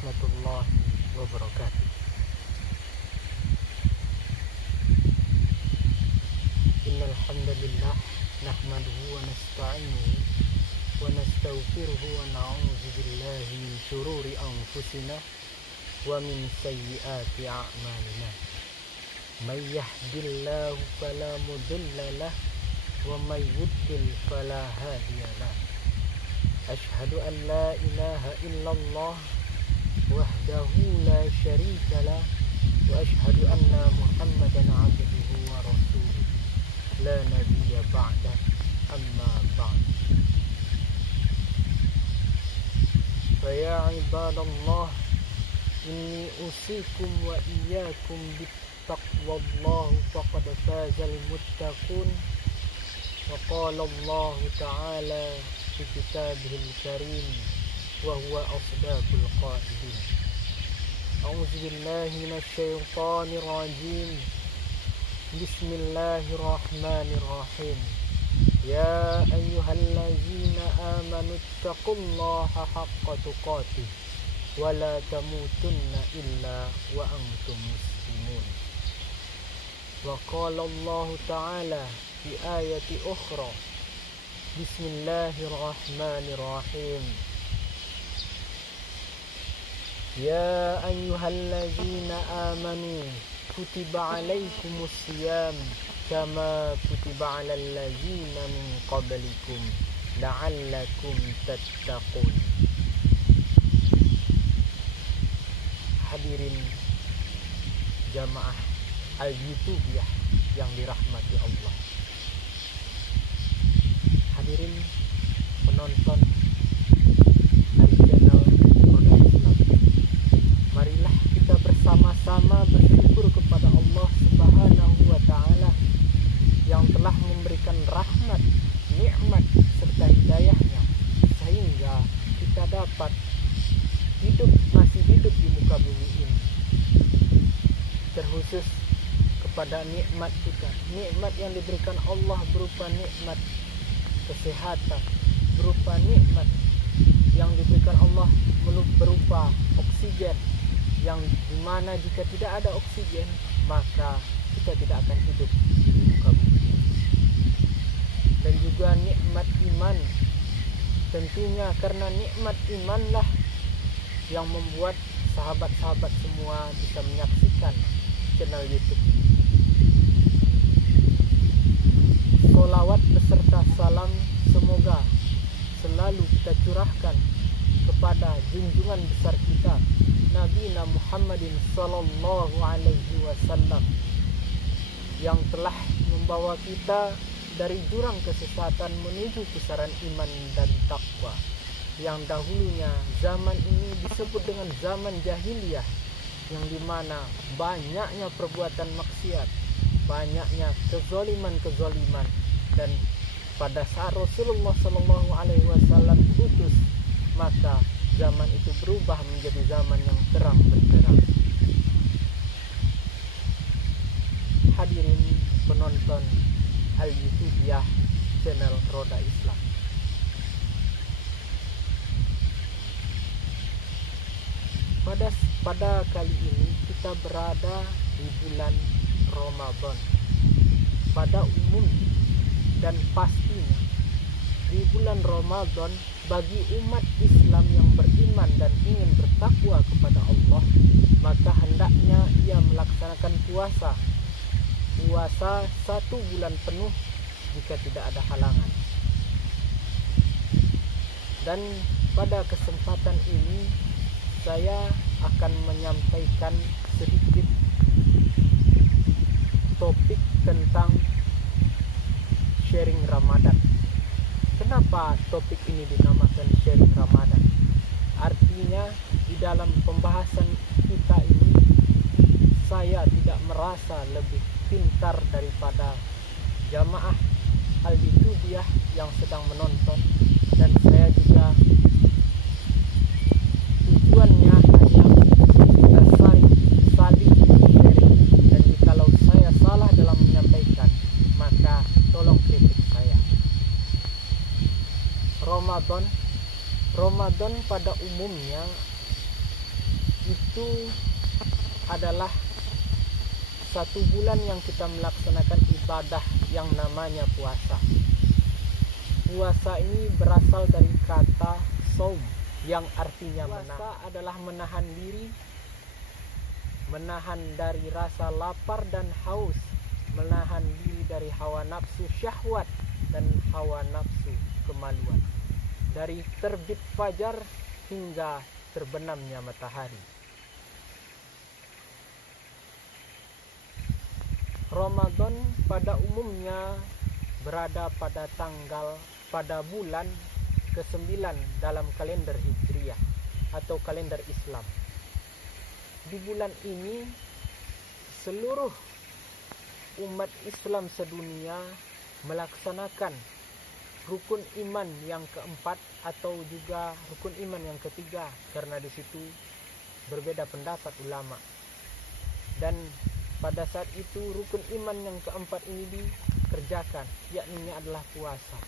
warahmatullahi wabarakatuh. Innal hamdalillah nahmaduhu wa nasta'inuhu wa nastaghfiruhu wa na'udzu billahi min shururi anfusina wa min sayyiati a'malina. May yahdihillahu fala mudilla lahu wa may yudlil fala hadiya lahu. Ashhadu an la ilaha illallah wahdahu la syarika lah wa ashhadu anna Muhammadan abduhu wa rasuluh la nabiyya ba'da amma ba'd. Fa ya ibadallah, inni usikum wa iyyakum bittaqwallah faqad fazal muttaqun. Wa qala Allah ta'ala fi kitabihil karim wa huwa asdaqul qailin. A'udzu billahi minasy syaithanir rajim. Bismillahirrahmanirrahim. Ya ayyuhallazina amanu taqullaha haqqa tuqatih wa la tamutunna illa wa antum muslimun. Wa qala Allah ta'ala fi ayati ukhra. Bismillahirrahmanirrahim. Ya ayyuhallazina amanu kutiba alaikumus siyam kama kutiba alal ladzina min qablikum la'allakum tattaqun. Hadirin jamaah Al-Youtubiyah yang dirahmati Allah. Hadirin penonton dari channel Roda Islam, marilah kita bersama-sama bersyukur kepada Allah Subhanahu wa Ta'ala yang telah memberikan rahmat, nikmat serta hidayahnya sehingga kita dapat masih hidup di muka bumi ini. Terkhusus kepada nikmat kita, nikmat yang diberikan Allah berupa nikmat kesehatan, berupa nikmat yang diberikan Allah berupa oksigen, yang dimana jika tidak ada oksigen maka kita tidak akan hidup di muka bumi. Dan juga nikmat iman, tentunya karena nikmat imanlah yang membuat sahabat-sahabat semua bisa menyaksikan channel YouTube. Sholawat beserta salam semoga selalu kita curahkan kepada junjungan besar kita Nabi Muhammadin sallallahu alaihi wasallam yang telah membawa kita dari jurang kesesatan menuju pusaran iman dan takwa, yang dahulunya zaman ini disebut dengan zaman jahiliyah, yang dimana banyaknya perbuatan maksiat, banyaknya kezaliman, dan pada saat Rasulullah Sallallahu Alaihi Wasallam diutus, maka zaman itu berubah menjadi zaman yang terang benderang. Hadirin penonton Al-Youtubiyah channel Roda Islam, pada kali ini kita berada di bulan Ramadan. Pada umumnya dan pastinya di bulan Ramadan bagi umat Islam yang beriman dan ingin bertakwa kepada Allah, maka hendaknya ia melaksanakan puasa 1 bulan penuh jika tidak ada halangan. Dan pada kesempatan ini saya akan menyampaikan sedikit topik tentang sharing Ramadan. Kenapa topik ini dinamakan sharing Ramadan? Artinya di dalam pembahasan kita ini saya tidak merasa lebih pintar daripada jamaah Al-Youtubiyah yang sedang menonton, dan saya juga tujuannya hanya kita saling sharing. Dan jikalau saya salah dalam menyampaikan, maka tolong kritik saya. Ramadan pada umumnya itu adalah satu bulan yang kita melaksanakan ibadah yang namanya puasa. Puasa ini berasal dari kata saum yang artinya menahan. Puasa adalah menahan diri, menahan dari rasa lapar dan haus, menahan diri dari hawa nafsu syahwat dan hawa nafsu kemaluan, dari terbit fajar hingga terbenamnya matahari. Ramadan pada umumnya berada pada bulan ke-9 dalam kalender Hijriah atau kalender Islam. Di bulan ini seluruh umat Islam sedunia melaksanakan rukun iman yang keempat atau juga rukun iman yang ketiga, karena di situ berbeda pendapat ulama. Dan pada saat itu rukun iman yang keempat ini dikerjakan, yakni adalah puasa.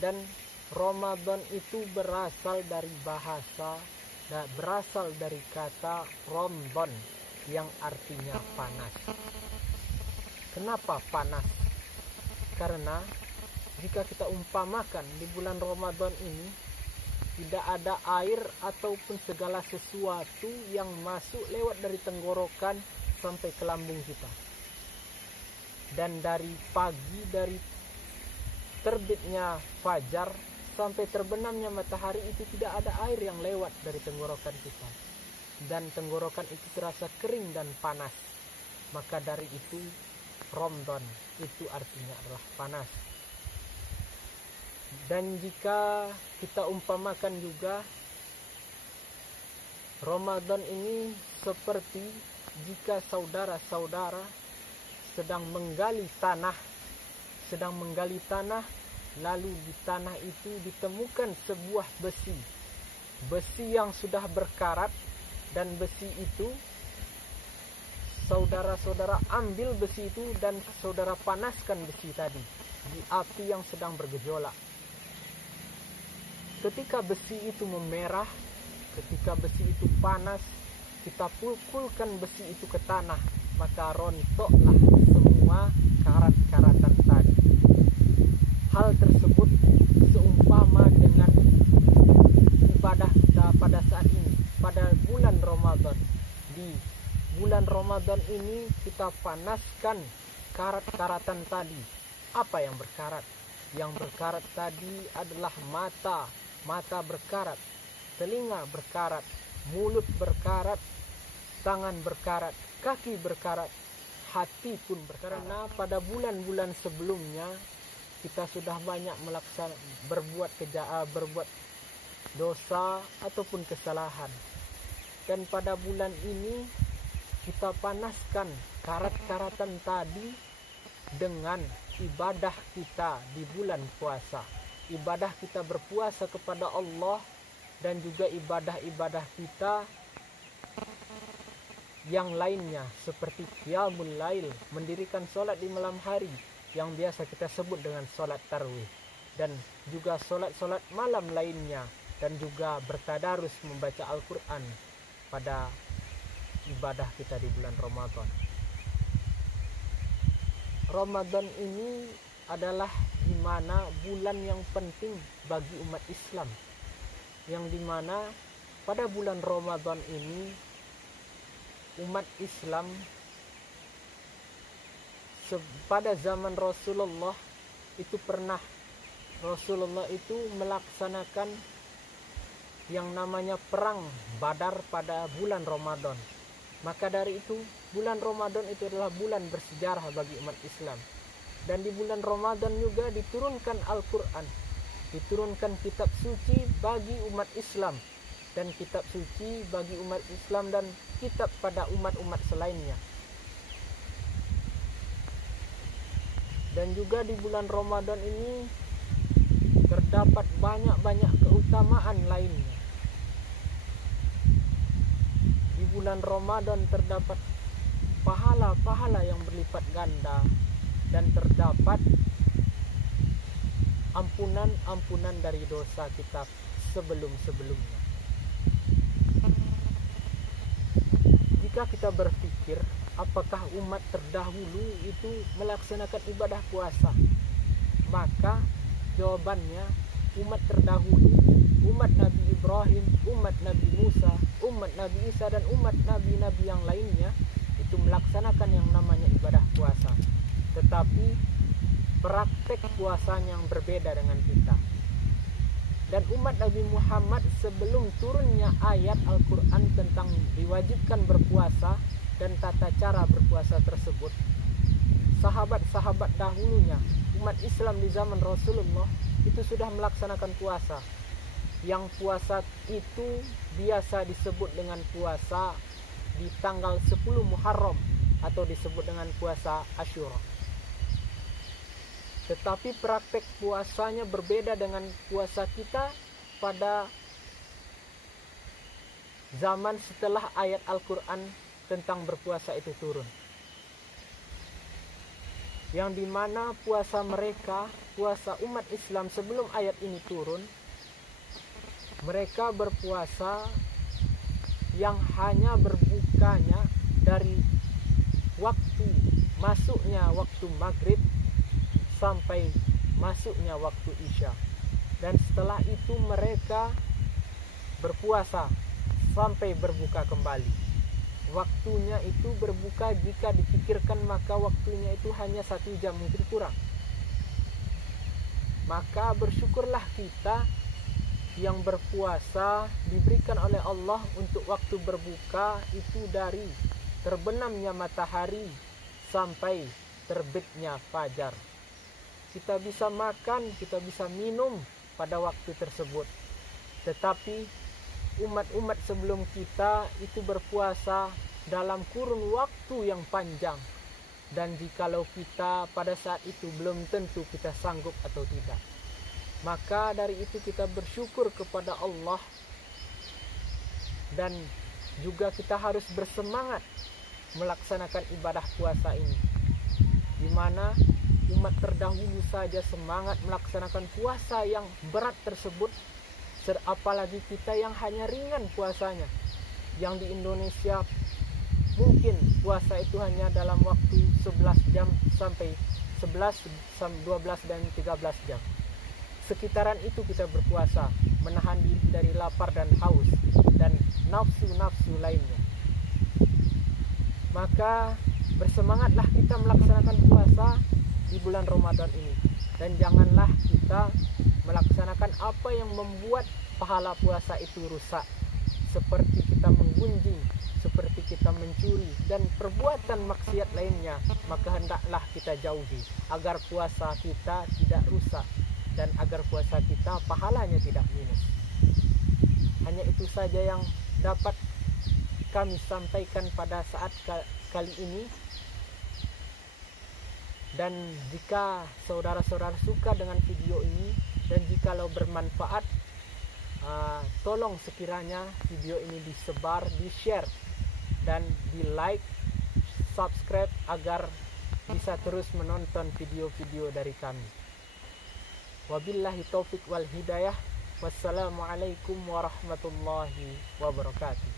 Dan Ramadan itu berasal dari kata Ramadan yang artinya panas. Kenapa panas? Karena jika kita umpamakan di bulan Ramadan ini tidak ada air ataupun segala sesuatu yang masuk lewat dari tenggorokan sampai ke lambung kita. Dan dari pagi, dari terbitnya fajar sampai terbenamnya matahari itu tidak ada air yang lewat dari tenggorokan kita. Dan tenggorokan itu terasa kering dan panas. Maka dari itu Ramadan itu artinya adalah panas. Dan jika kita umpamakan juga Ramadan ini seperti jika saudara-saudara sedang menggali tanah, lalu di tanah itu ditemukan sebuah besi yang sudah berkarat, dan besi itu saudara-saudara ambil besi itu dan saudara panaskan besi tadi di api yang sedang bergejolak. Ketika besi itu memerah, ketika besi itu panas, kita pukulkan besi itu ke tanah, maka rontoklah semua karat-karatan tadi. Hal tersebut seumpama dengan ibadah kita pada saat ini, pada bulan Ramadan. Di bulan Ramadan ini kita panaskan karat-karatan tadi. Apa yang berkarat? Yang berkarat tadi adalah mata berkarat, telinga berkarat, mulut berkarat, tangan berkarat, kaki berkarat, hati pun berkarat. Karena pada bulan-bulan sebelumnya kita sudah banyak berbuat dosa ataupun kesalahan. Dan pada bulan ini kita panaskan karat-karatan tadi dengan ibadah kita di bulan puasa. Ibadah kita berpuasa kepada Allah dan juga ibadah-ibadah kita yang lainnya seperti qiyamul lail, mendirikan sholat di malam hari yang biasa kita sebut dengan sholat tarawih, dan juga sholat-sholat malam lainnya, dan juga bertadarus membaca Al-Quran pada ibadah kita di bulan Ramadan. Ramadan ini adalah di mana bulan yang penting bagi umat Islam, yang dimana pada bulan Ramadan ini umat Islam pada zaman Rasulullah itu melaksanakan yang namanya perang Badar pada bulan Ramadan. Maka dari itu bulan Ramadan itu adalah bulan bersejarah bagi umat Islam. Dan di bulan Ramadan juga diturunkan Al-Quran, diturunkan kitab suci bagi umat Islam, dan kitab suci bagi umat Islam dan kitab pada umat-umat selainnya. Dan juga di bulan Ramadan ini terdapat banyak-banyak keutamaan lainnya. Di bulan Ramadan terdapat pahala-pahala yang berlipat ganda, dan terdapat ampunan dari dosa kita sebelum-sebelumnya. jika kita berpikir apakah umat terdahulu itu melaksanakan ibadah puasa, maka jawabannya umat terdahulu, umat Nabi Ibrahim, umat Nabi Musa, umat Nabi Isa, dan umat nabi-nabi yang lainnya itu melaksanakan yang namanya ibadah puasa. Tetapi praktek puasanya yang berbeda dengan kita. Dan umat Nabi Muhammad sebelum turunnya ayat Al-Quran tentang diwajibkan berpuasa dan tata cara berpuasa tersebut, sahabat-sahabat dahulunya, umat Islam di zaman Rasulullah itu sudah melaksanakan puasa. Yang puasa itu biasa disebut dengan puasa di tanggal 10 Muharram atau disebut dengan puasa Asyura. Tetapi praktek puasanya berbeda dengan puasa kita pada zaman setelah ayat Al-Quran tentang berpuasa itu turun. Yang dimana puasa mereka, puasa umat Islam sebelum ayat ini turun, mereka berpuasa yang hanya berbukanya dari waktu masuknya waktu maghrib sampai masuknya waktu isya, dan setelah itu mereka berpuasa sampai berbuka kembali. Waktunya itu berbuka jika dipikirkan maka waktunya itu hanya 1 jam, mungkin kurang. Maka bersyukurlah kita yang berpuasa diberikan oleh Allah untuk waktu berbuka itu dari terbenamnya matahari sampai terbitnya fajar. Kita bisa makan, kita bisa minum pada waktu tersebut. Tetapi umat-umat sebelum kita itu berpuasa dalam kurun waktu yang panjang. Dan jikalau kita pada saat itu belum tentu kita sanggup atau tidak. Maka dari itu kita bersyukur kepada Allah. Dan juga kita harus bersemangat melaksanakan ibadah puasa ini. Di mana umat terdahulu saja semangat melaksanakan puasa yang berat tersebut, apalagi kita yang hanya ringan puasanya. Yang di Indonesia mungkin puasa itu hanya dalam waktu 11 jam sampai 11, 12 dan 13 jam. Sekitaran itu kita berpuasa, menahan diri dari lapar dan haus dan nafsu-nafsu lainnya. Maka bersemangatlah kita melaksanakan puasa di bulan Ramadan ini, dan janganlah kita melaksanakan apa yang membuat pahala puasa itu rusak, seperti kita menggunjing, seperti kita mencuri dan perbuatan maksiat lainnya. Maka hendaklah kita jauhi agar puasa kita tidak rusak dan agar puasa kita pahalanya tidak minus. Hanya itu saja yang dapat kami sampaikan pada saat kali ini. Dan jika saudara-saudara suka dengan video ini dan jikalau bermanfaat, tolong sekiranya video ini disebar, di-share dan di-like, subscribe agar bisa terus menonton video-video dari kami. Wabillahi taufik wal hidayah. Wassalamualaikum warahmatullahi wabarakatuh.